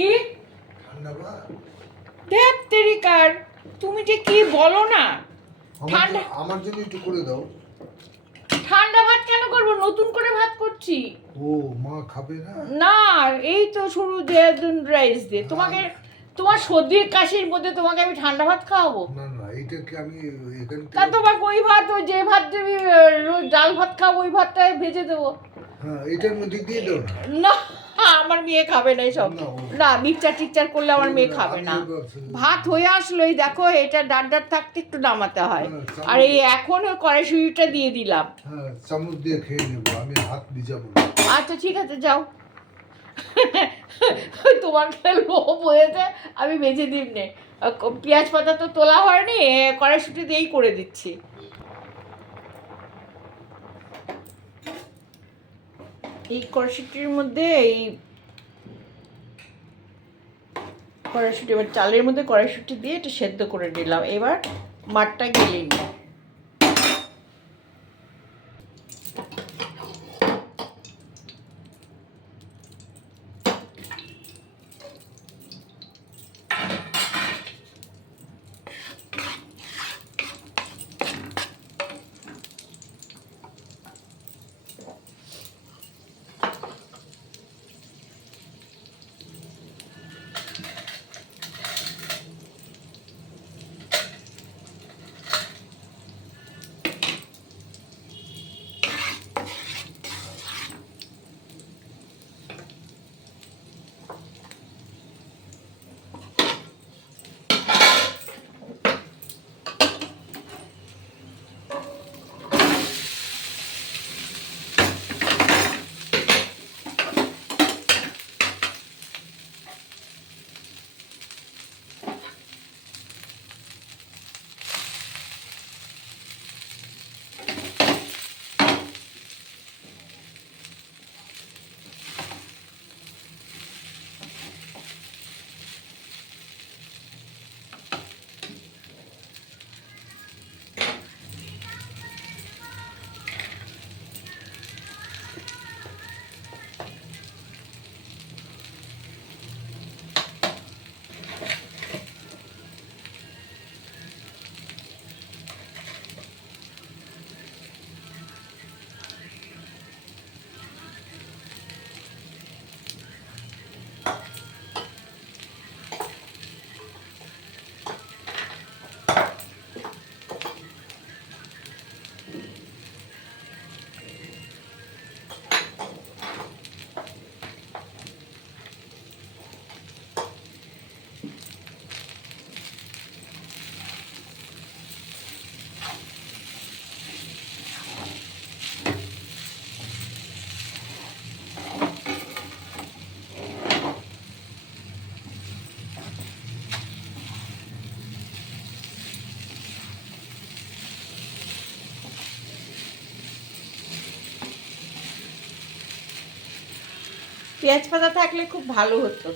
কি দেখ তেরিকার, তুমি যে কি বলো না। ঠান্ডা আমার জন্য একটু করে দাও। ঠান্ডা ভাত কেন করবো, নতুন করে ভাত করছি। ও মা খাবে না? না, এই তো শুরু রাইস দিয়ে তোমাকে, তোমার সর্দির কাশির মধ্যে তোমাকে আমি ঠান্ডা ভাত খাওয়াবো? না না, এইটা কি আমি এখান তা তোমাকে ওই ভাত, ওই যে ভাত তুমি রোজ ডাল ভাত খাবো, ওই ভাতটাই ভেজে দেবো। হ্যাঁ, এটার মধ্যে দিয়ে দাও না। না, আমার মেয়ে খাবে না এসব। না, মিক্সচার টিকচার করলে আমার মেয়ে খাবে না। ভাত হয়ে আসলো, এই দেখো এটা ডাট থাকতে একটু নামাতে হয়। আর এই এখন কড়াইশুঁড়িটা দিয়ে দিলাম। হ্যাঁ, চামচ দিয়ে খেয়ে নেবো, আমি হাত ভিজাবো। আচ্ছা ঠিক আছে, যাও। তোমাকে লোভ হয়েছে, আমি ভেজে দিই নে। পেঁয়াজ পাতা তো তোলা হয়নি, কড়াইশুঁটি দিয়েই করে দিচ্ছি। এই কড়াইশুঁটির মধ্যে এই কড়াইশুঁটি, এবার চালের মধ্যে কড়াইশুঁটি দিয়ে একটু সেদ্ধ করে নিলাম। এবার মাঠটা গেলে নিই। পেঁয়াজ পাতা থাকলে খুব ভালো হতো।